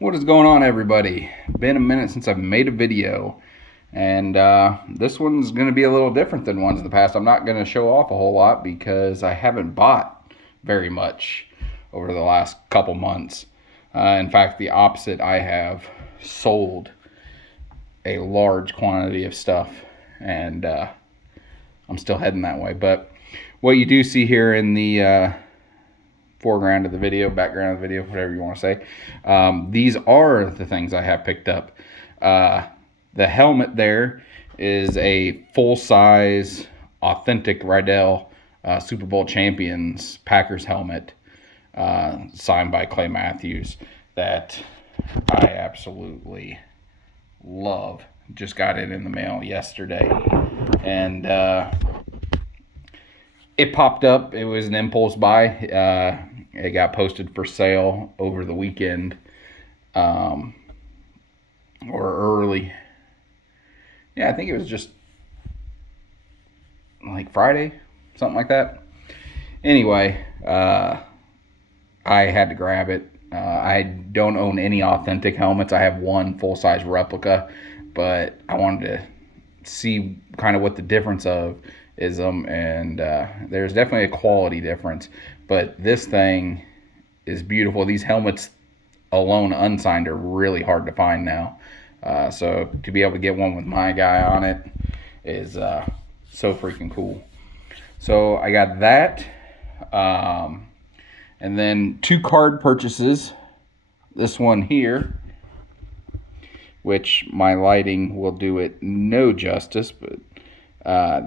What is going on, everybody? Been a minute since I've made a video, and this one's going to be a little different than ones in the past. I'm not going to show off a whole lot because I haven't bought very much over the last couple months. In fact, the opposite, I have sold a large quantity of stuff, and I'm still heading that way. But what you do see here in the foreground of the video, background of the video, whatever you want to say. These are the things I have picked up. The helmet there is a full-size, authentic Rydell Super Bowl champions Packers helmet, signed by Clay Matthews, that I absolutely love. Just got it in the mail yesterday, and it popped up. It was an impulse buy. It got posted for sale over the weekend, or early. Yeah, I think it was just like Friday, something like that. Anyway, I had to grab it. I don't own any authentic helmets. I have one full-size replica, but I wanted to see kind of what the difference is them, and there's definitely a quality difference. But this thing is beautiful. These helmets alone, unsigned, are really hard to find now. So to be able to get one with my guy on it is so freaking cool. So I got that. And then 2 card purchases. This one here, which my lighting will do it no justice, but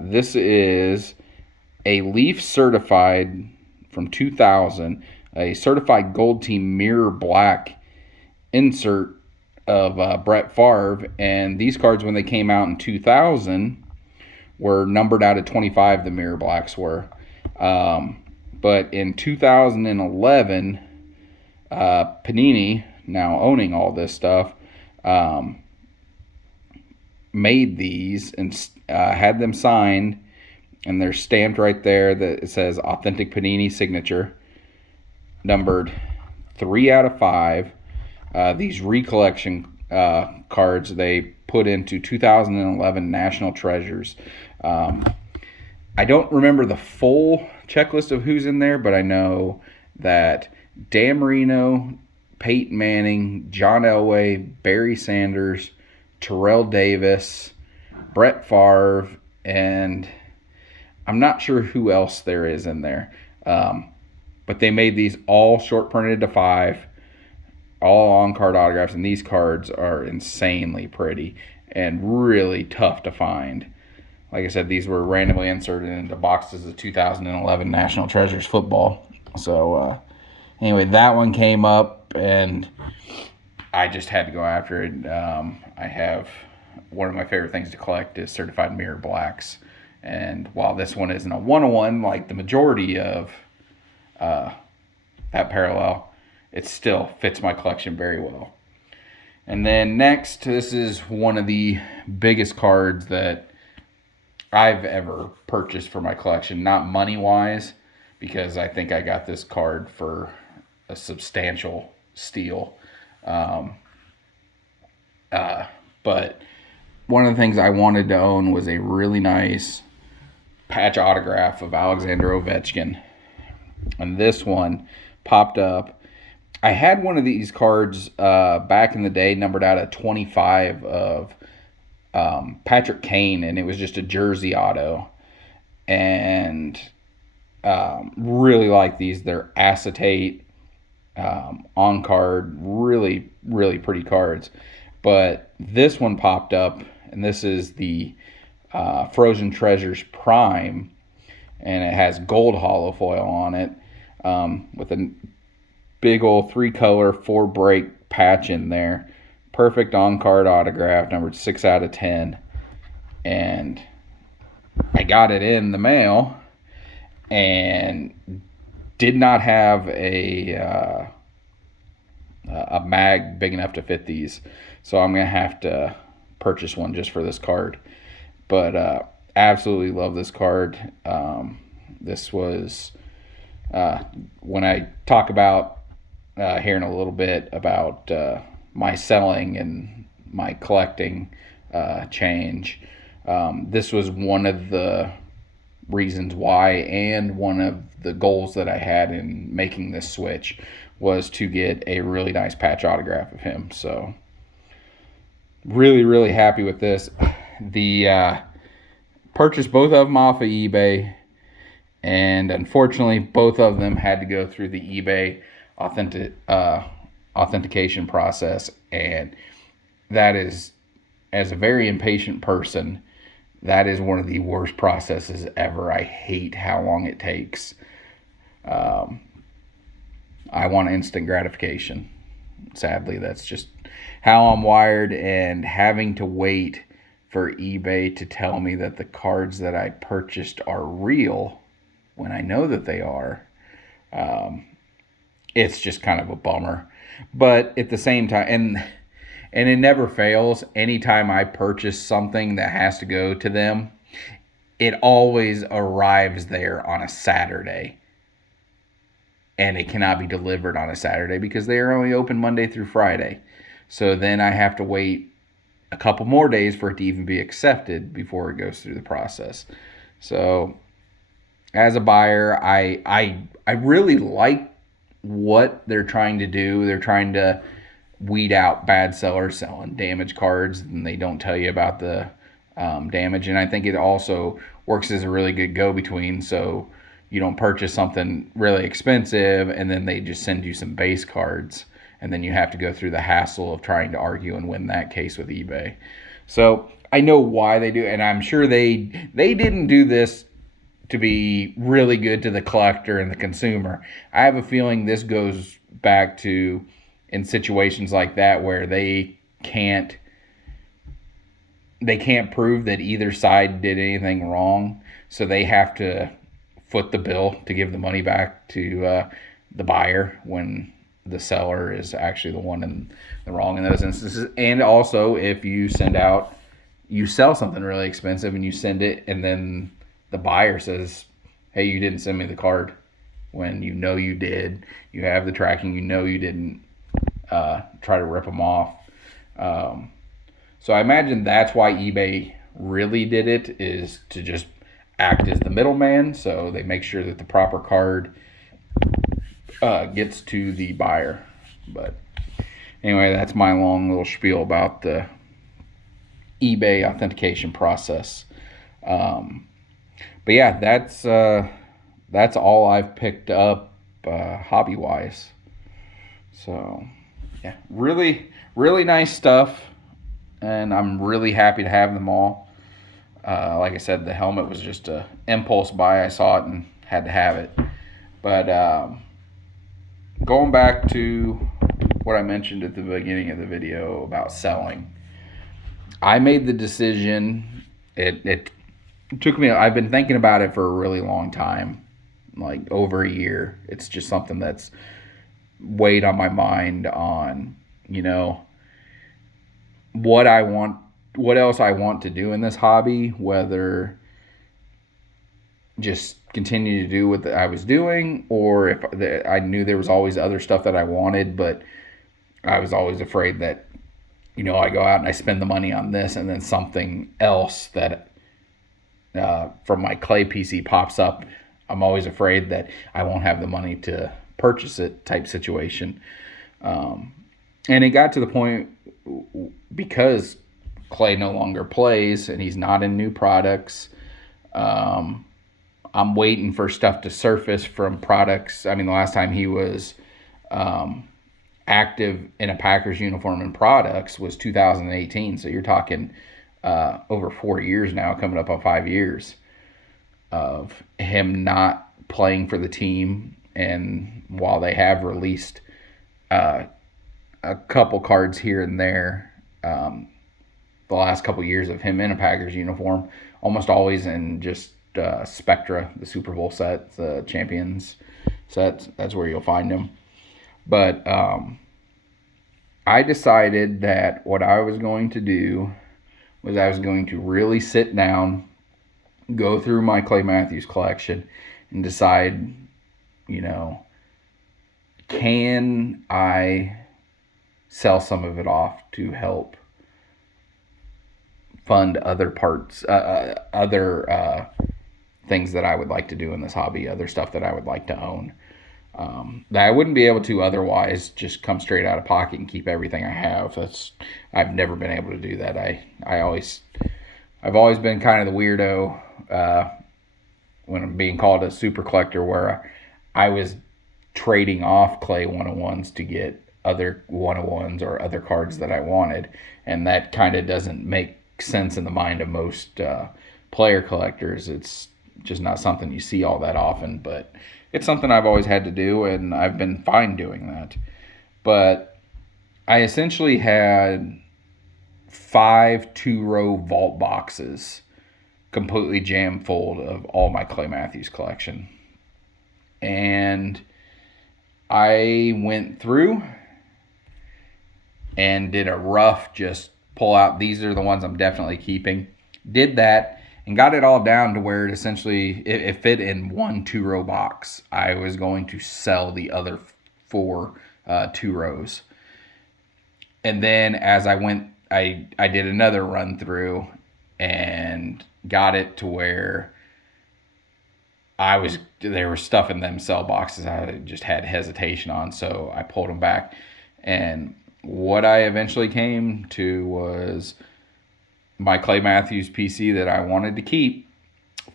this is a Leaf certified from 2000, a certified gold team mirror black insert of Brett Favre. And these cards, when they came out in 2000, were numbered out at 25, the mirror blacks were. But in 2011, Panini, now owning all this stuff, made these and had them signed, and they're stamped right there that it says authentic Panini signature, numbered 3 out of 5. These recollection cards they put into 2011 National Treasures. I don't remember the full checklist of who's in there, but I know that Dan Marino, Peyton Manning, John Elway, Barry Sanders, Terrell Davis, Brett Favre, and I'm not sure who else there is in there. But they made these all short printed to 5, all on card autographs, and these cards are insanely pretty and really tough to find. Like I said, these were randomly inserted into boxes of 2011 National Treasures football. So anyway, that one came up, and I just had to go after it. I have one of my favorite things to collect is certified mirror blacks. And while this one isn't a 101 like the majority of that parallel, it still fits my collection very well. And then next, this is one of the biggest cards that I've ever purchased for my collection. Not money-wise, because I think I got this card for a substantial steal. But one of the things I wanted to own was a really nice patch autograph of Alexander Ovechkin. And this one popped up. I had one of these cards back in the day, numbered out at 25, of Patrick Kane, and it was just a jersey auto. And really like these. They're acetate, on card, really, really pretty cards. But this one popped up, and this is the Frozen Treasures Prime, and it has gold hollow foil on it, with a big old 3-color 4-break patch in there. Perfect on-card autograph, numbered 6 out of 10. And I got it in the mail and did not have a mag big enough to fit these. So I'm going to have to purchase one just for this card. But absolutely love this card. This was, when I talk about here in a little bit about my selling and my collecting change. This was one of the reasons why, and one of the goals that I had in making this switch, was to get a really nice patch autograph of him. So really, really happy with this. The purchased both of them off of eBay, and unfortunately both of them had to go through the eBay authentication process, and that is, as a very impatient person, that is one of the worst processes ever. I hate how long it takes. I want instant gratification. Sadly, that's just how I'm wired, and having to wait for eBay to tell me that the cards that I purchased are real when I know that they are, it's just kind of a bummer. But at the same time, and it never fails, anytime I purchase something that has to go to them, it always arrives there on a Saturday. And it cannot be delivered on a Saturday because they are only open Monday through Friday. So then I have to wait a couple more days for it to even be accepted before it goes through the process. So as a buyer, I really like what they're trying to do. They're trying to weed out bad sellers selling damaged cards, and they don't tell you about the damage. And I think it also works as a really good go-between, so you don't purchase something really expensive and then they just send you some base cards, and then you have to go through the hassle of trying to argue and win that case with eBay. So I know why they do, and I'm sure they didn't do this to be really good to the collector and the consumer. I have a feeling this goes back to in situations like that where they can't prove that either side did anything wrong, so they have to foot the bill to give the money back to the buyer when the seller is actually the one in the wrong in those instances. And also, if you sell something really expensive and you send it, and then the buyer says, hey, you didn't send me the card, when you know you did, you have the tracking, you know you didn't try to rip them off. So I imagine that's why eBay really did it, is to just act as the middleman, so they make sure that the proper card gets to the buyer. But anyway, that's my long little spiel about the eBay authentication process. But yeah, that's all I've picked up hobby wise. So yeah, really, really nice stuff, and I'm really happy to have them all. Like I said, the helmet was just a impulse buy. I saw it and had to have it. But going back to what I mentioned at the beginning of the video about selling, I made the decision. It took me. I've been thinking about it for a really long time, like over a year. It's just something that's weighed on my mind on, what I want, what else I want to do in this hobby, whether just continue to do what I was doing, or if I knew there was always other stuff that I wanted, but I was always afraid that, I go out and I spend the money on this, and then something else that from my clay PC pops up. I'm always afraid that I won't have the money to purchase it, type situation. And it got to the point, because Clay no longer plays and he's not in new products, I'm waiting for stuff to surface from products. I mean, the last time he was active in a Packers uniform and products was 2018. So you're talking over 4 years now, coming up on 5 years of him not playing for the team. And while they have released a couple cards here and there, the last couple years of him in a Packers uniform, almost always in just Spectra, the Super Bowl set, the Champions sets. That's where you'll find him. But I decided that what I was going to do was I was going to really sit down, go through my Clay Matthews collection, and decide, can I sell some of it off to help fund other parts, other things that I would like to do in this hobby, other stuff that I would like to own. That I wouldn't be able to otherwise just come straight out of pocket and keep everything I have. I've never been able to do that. I've always been kind of the weirdo when I'm being called a super collector, where I was trading off Clay 101s to get other 101s or other cards that I wanted, and that kind of doesn't make sense in the mind of most player collectors. It's just not something you see all that often, but it's something I've always had to do, and I've been fine doing that. But I essentially had 5 two-row vault boxes completely jam full of all my Clay Matthews collection. And I went through and did a rough just pull out, these are the ones I'm definitely keeping. Did that and got it all down to where it essentially it fit in one two-row box. I was going to sell the other 4 two rows. And then as I went, I did another run through and got it to where there was stuff in them sell boxes I just had hesitation on, so I pulled them back. And what I eventually came to was my Clay Matthews PC that I wanted to keep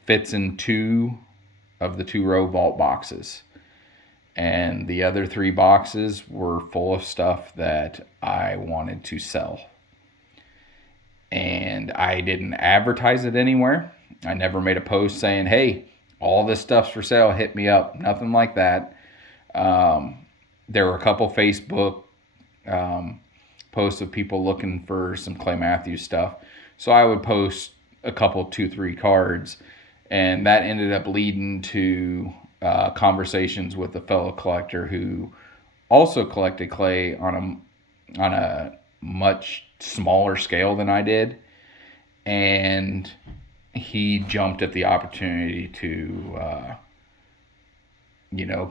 fits in 2 of the two-row vault boxes. And the other 3 boxes were full of stuff that I wanted to sell. And I didn't advertise it anywhere. I never made a post saying, hey, all this stuff's for sale, hit me up. Nothing like that. There were a couple Facebook posts of people looking for some Clay Matthews stuff. So I would post a couple, 2, 3 cards. And that ended up leading to conversations with a fellow collector who also collected clay on a much smaller scale than I did, and he jumped at the opportunity to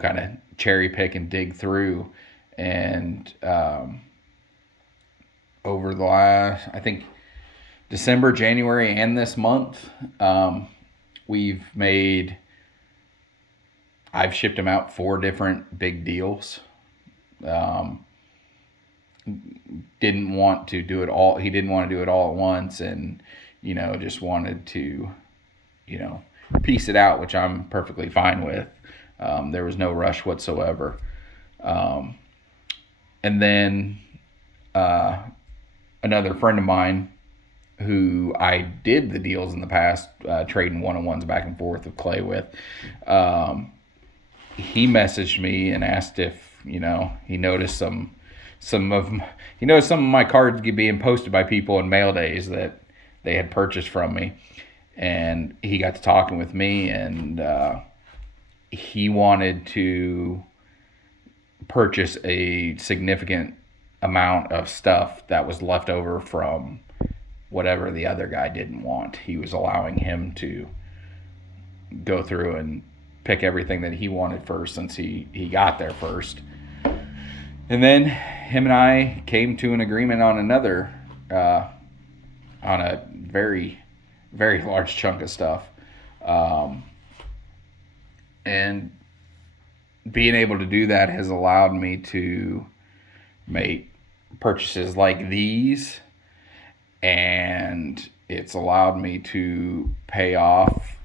kind of cherry pick and dig through. And over the last, I think, December, January, and this month, I've shipped him out 4 different big deals. Didn't want to do it all. He didn't want to do it all at once, and just wanted to, piece it out, which I'm perfectly fine with. There was no rush whatsoever. And then another friend of mine who I did the deals in the past, trading 101s back and forth of clay with, he messaged me and asked if he noticed some of my cards being posted by people in mail days that they had purchased from me, and he got to talking with me, and he wanted to purchase a significant amount of stuff that was left over from whatever the other guy didn't want. He was allowing him to go through and pick everything that he wanted first, since he got there first. And then him and I came to an agreement on another, on a very, very large chunk of stuff. And being able to do that has allowed me to make purchases like these, and it's allowed me to pay off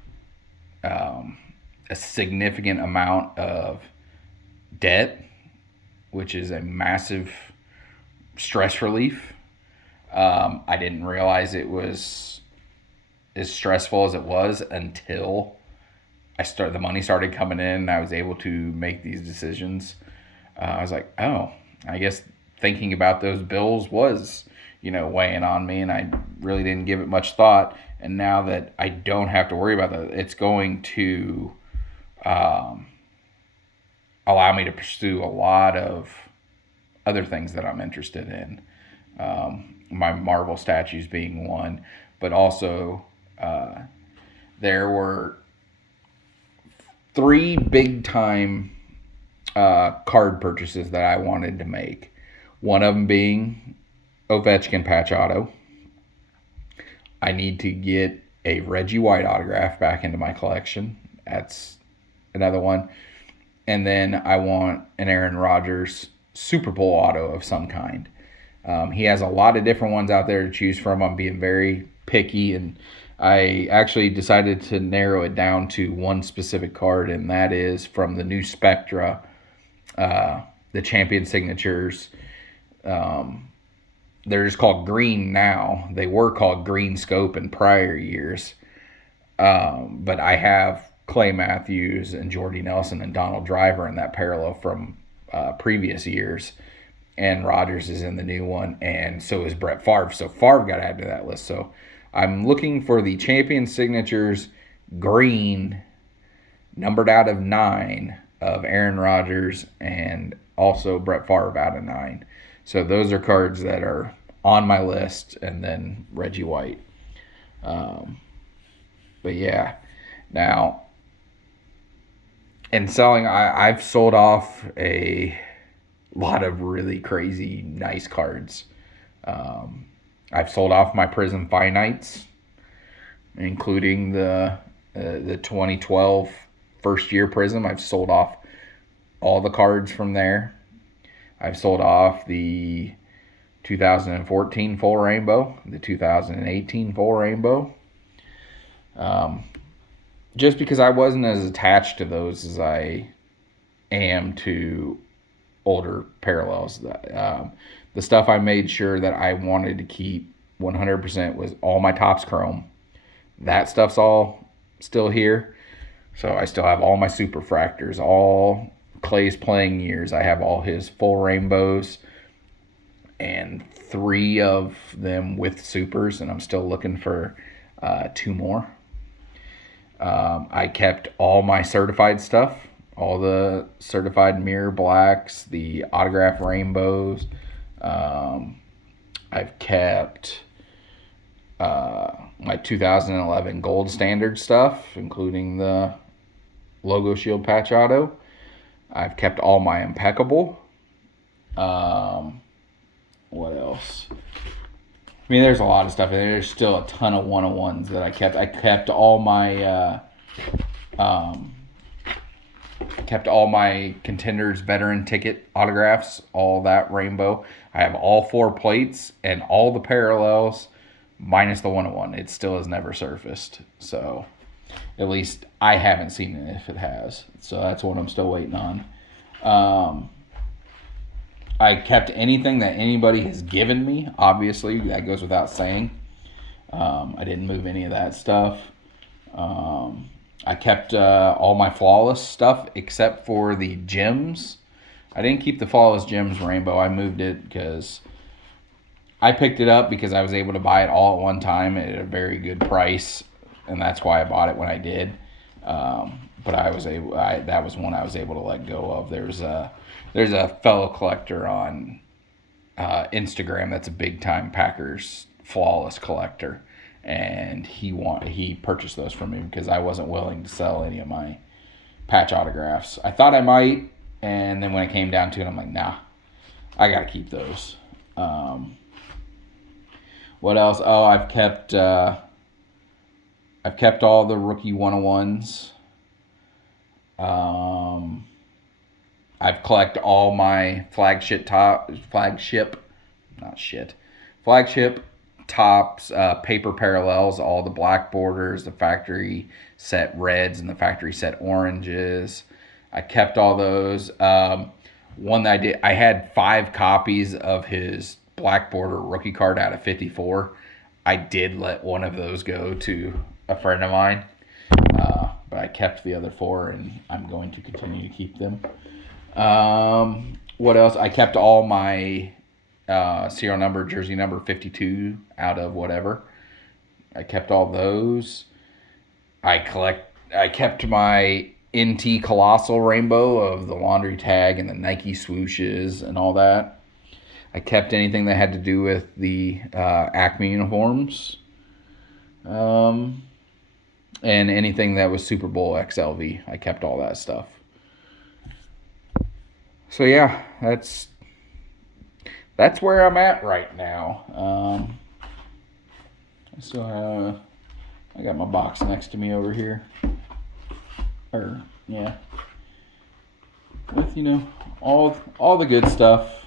a significant amount of debt, which is a massive stress relief. I didn't realize it was as stressful as it was until the money started coming in and I was able to make these decisions. I was like, oh, I guess thinking about those bills was, weighing on me, and I really didn't give it much thought. And now that I don't have to worry about that, it's going to allow me to pursue a lot of other things that I'm interested in. My Marvel statues being one, but also there were 3 big time card purchases that I wanted to make. One of them being Ovechkin patch auto. I need to get a Reggie White autograph back into my collection. That's another one. And then I want an Aaron Rodgers Super Bowl auto of some kind. He has a lot of different ones out there to choose from. I'm being very picky, and I actually decided to narrow it down to one specific card, and that is from the new Spectra, the Champion Signatures. They're just called Green now. They were called Green Scope in prior years. But I have Clay Matthews and Jordy Nelson and Donald Driver in that parallel from previous years. And Rodgers is in the new one, and so is Brett Favre. So Favre got added to that list. So I'm looking for the Champion Signatures Green, numbered out of 9, of Aaron Rodgers and also Brett Favre out of 9. So those are cards that are on my list, and then Reggie White. But yeah, now in selling, I've sold off a lot of really crazy nice cards. I've sold off my Prism Finites, including the 2012 first year Prism. I've sold off all the cards from there. I've sold off the 2014 full rainbow, the 2018 full rainbow. Just because I wasn't as attached to those as I am to older parallels. The stuff I made sure that I wanted to keep 100% was all my Topps Chrome. That stuff's all still here. So I still have all my Superfractors, all Clay's playing years. I have all his full rainbows and 3 of them with supers, and I'm still looking for 2 more. I kept all my certified stuff, all the certified mirror blacks, the autograph rainbows. I've kept my 2011 gold standard stuff, including the logo shield patch auto. I've kept all my impeccable. What else? I mean, there's a lot of stuff. There's still a ton of 101s that I kept. I kept all my contenders veteran ticket autographs, all that rainbow. I have all 4 plates and all the parallels minus the 101. It still has never surfaced. So at least I haven't seen it if it has. So that's what I'm still waiting on. I kept anything that anybody has given me. Obviously, that goes without saying. I didn't move any of that stuff. I kept all my flawless stuff except for the gems. I didn't keep the flawless gems rainbow. I moved it because I picked it up because I was able to buy it all at one time at a very good price, and that's why I bought it when I did. But that was one I was able to let go of. There's a fellow collector on Instagram that's a big time Packers flawless collector, and he purchased those from me because I wasn't willing to sell any of my patch autographs. I thought I might, and then when it came down to it, I'm like, nah, I gotta keep those. What else? Oh, I've kept all the rookie 101s. I've collected all my flagship tops, paper parallels, all the black borders, the factory set reds and the factory set oranges. I kept all those. One that I did, I had 5 copies of his black border rookie card out of 54. I did let one of those go to a friend of mine, but I kept the other 4, and I'm going to continue to keep them. What else? I kept all my serial number, jersey number 52 out of whatever. I kept all those. I kept my NT Colossal Rainbow of the laundry tag and the Nike swooshes and all that. I kept anything that had to do with the Acme uniforms. And anything that was Super Bowl XLV. I kept all that stuff. So yeah, that's that's where I'm at right now. I still have, I got my box next to me over here. Or, yeah. With, all the good stuff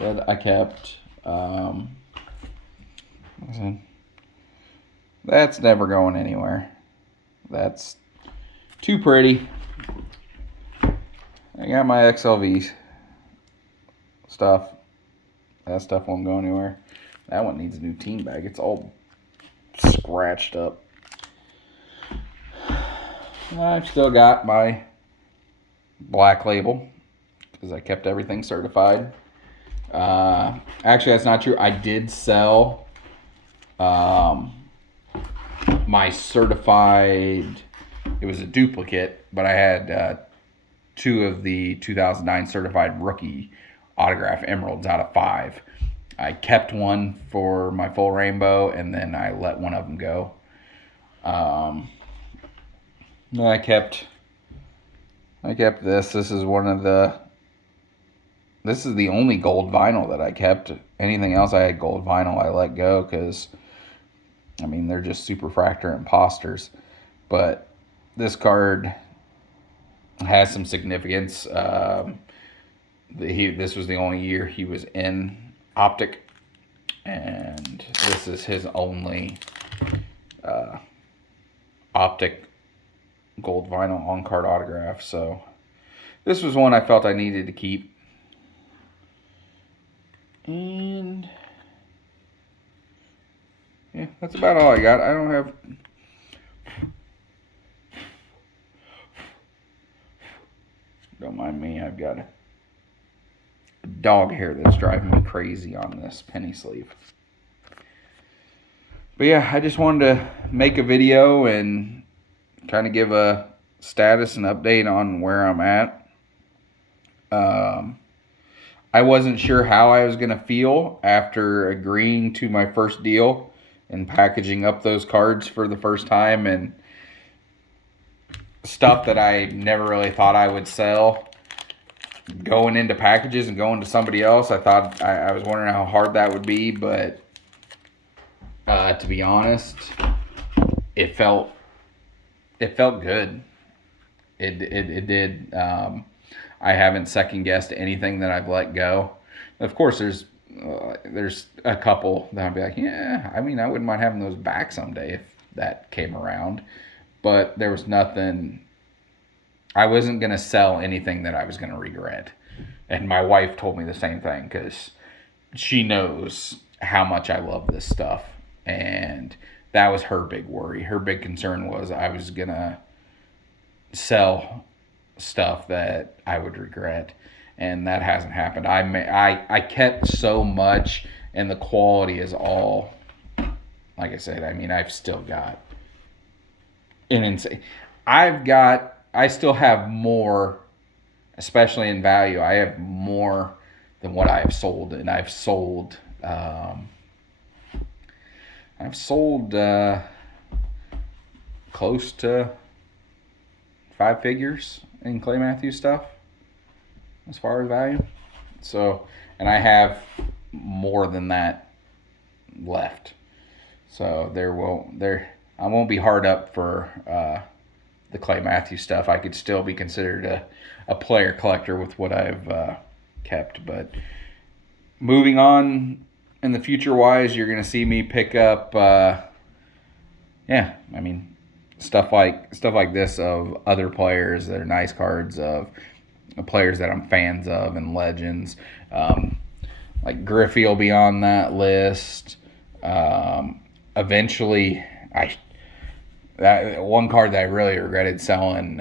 that I kept. That's never going anywhere. That's too pretty. I got my XLV stuff. That stuff won't go anywhere. That one needs a new team bag. It's all scratched up. I've still got my black label because I kept everything certified. Actually, that's not true. I did sell my certified. It was a duplicate, but I had 2 of the 2009 certified rookie autograph emeralds out of 5. I kept one for my full rainbow, and then I let one of them go. I kept this. This is the only gold vinyl that I kept. Anything else I had gold vinyl I let go because, I mean, they're just superfractor imposters. But this card has some significance. This was the only year he was in Optic, and this is his only Optic gold vinyl on-card autograph. So this was one I felt I needed to keep. And yeah, that's about all I got. I don't have... Don't mind me, I've got a dog hair that's driving me crazy on this penny sleeve. But yeah, I just wanted to make a video and kind of give a status and update on where I'm at. I wasn't sure how I was going to feel after agreeing to my first deal and packaging up those cards for the first time, and stuff that I never really thought I would sell going into packages and going to somebody else. I thought I was wondering how hard that would be, but to be honest, it felt good. It did. I haven't second guessed anything that I've let go. Of course, there's a couple that I'd be like, yeah, I mean, I wouldn't mind having those back someday if that came around. But there was nothing. I wasn't going to sell anything that I was going to regret. And my wife told me the same thing because she knows how much I love this stuff. And that was her big worry. Her big concern was I was going to sell stuff that I would regret. And that hasn't happened. I kept so much, and the quality is all, like I said, I mean, I've still got an insane. I still have more, especially in value. I have more than what I have sold, and I've sold close to 5 figures in Clay Matthews stuff as far as value. So, and I have more than that left. So I won't be hard up for the Clay Matthews stuff. I could still be considered a player collector with what I've kept. But moving on in the future wise, you're going to see me pick up, stuff like this of other players that are nice cards of players that I'm fans of and legends. Like Griffey will be on that list. Eventually, that one card that I really regretted selling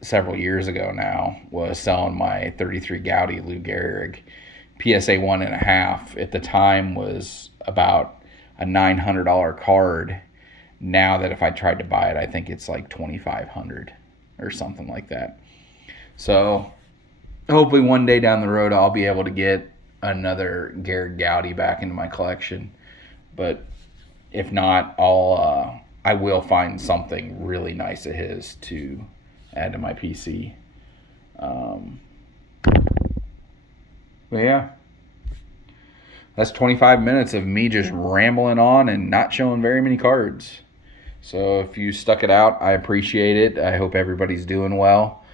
several years ago now was selling my 33 Gaudy Lou Gehrig PSA 1.5. At the time was about a $900 card. Now that if I tried to buy it, I think it's like $2,500 or something like that. So hopefully one day down the road I'll be able to get another Gehrig Gaudy back into my collection. But if not, I will find something really nice of his to add to my PC. But yeah, that's 25 minutes of me just rambling on and not showing very many cards. So if you stuck it out, I appreciate it. I hope everybody's doing well.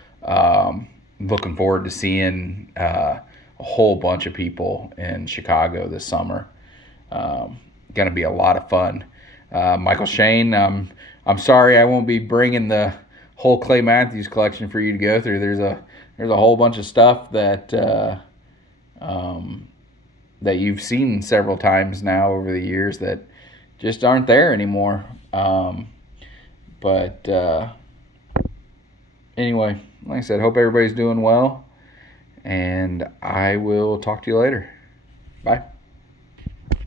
Looking forward to seeing a whole bunch of people in Chicago this summer. Going to be a lot of fun. Michael Shane, I'm sorry I won't be bringing the whole Clay Matthews collection for you to go through. There's a whole bunch of stuff that that you've seen several times now over the years that just aren't there anymore. But anyway, like I said, hope everybody's doing well, and I will talk to you later. Bye.